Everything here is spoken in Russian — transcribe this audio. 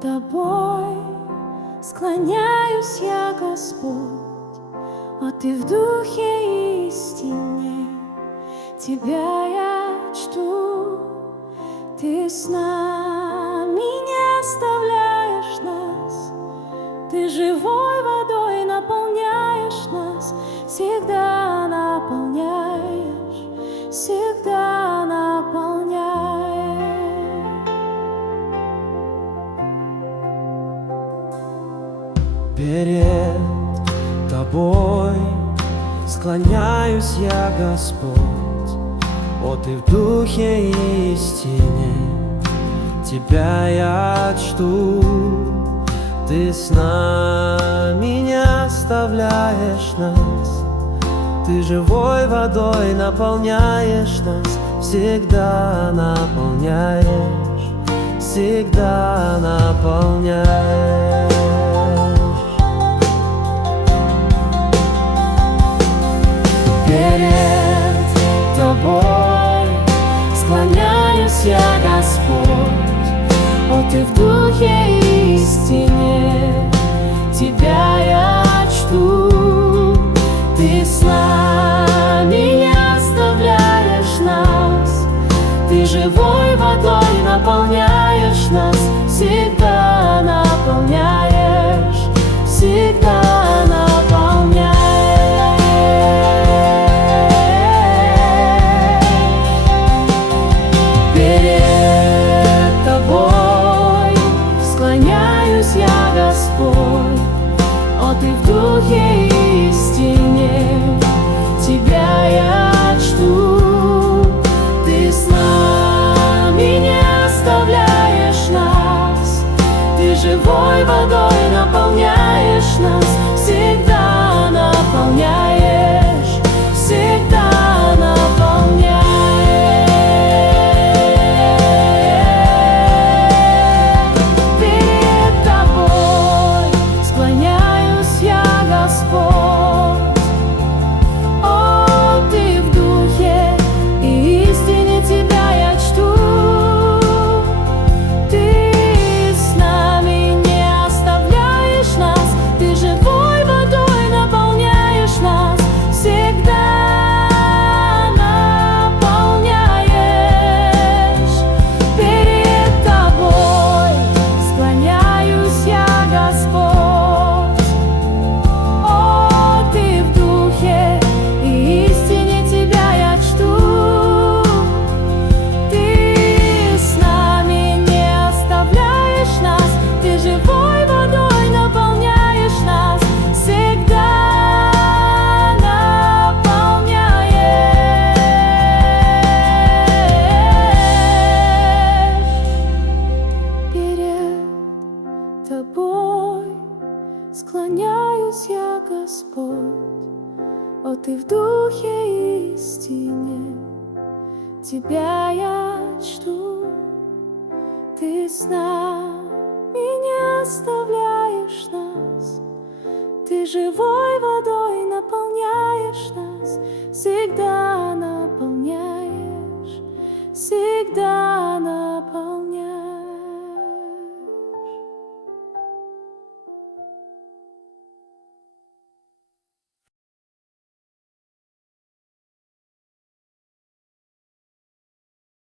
Тобой склоняюсь я, Господь, а Ты в духе истине. Тебя я чту, Ты с нами не оставляешь нас, Ты живой водой наполняешь нас, всегда наполняешь, всегда наполняешь. Перед Тобой склоняюсь я, Господь, о, Ты в духе истине. Тебя я чту, Ты с нами не оставляешь нас, Ты живой водой наполняешь нас, всегда наполняешь, всегда наполняешь. Перед Тобой склоняюсь я, Господь, о, Ты в духе истине. Тебя я чту, Ты с нами не оставляешь нас, Ты живой водой наполняешь нас, всегда наполняешь, всегда наполняешь. Перед Тобой склоняюсь я, Господь, о, Ты в духе истине. Тебя я чту, Ты с нами не оставляешь нас, Ты живой водой наполняешь нас, всегда наполняешь, всегда наполняешь. Перед Тобой склоняюсь я, Господь, о, Ты в духе и истине. Тебя я чту, Ты с нами не оставляешь нас, Ты живой водой наполняешь нас, всегда наполняешь. Перед Тобой склоняюсь я, Господь, о, Ты в духе и истине. Тебя я чту, Ты с нами не оставляешь нас, Ты живой водой наполняешь нас, всегда наполняешь. Перед Тобой склоняюсь я, Господь, о, Ты в духе истине. Тебя я чту, Ты с нами не оставляешь нас, Ты живой водой наполняешь нас, всегда наполняешь, всегда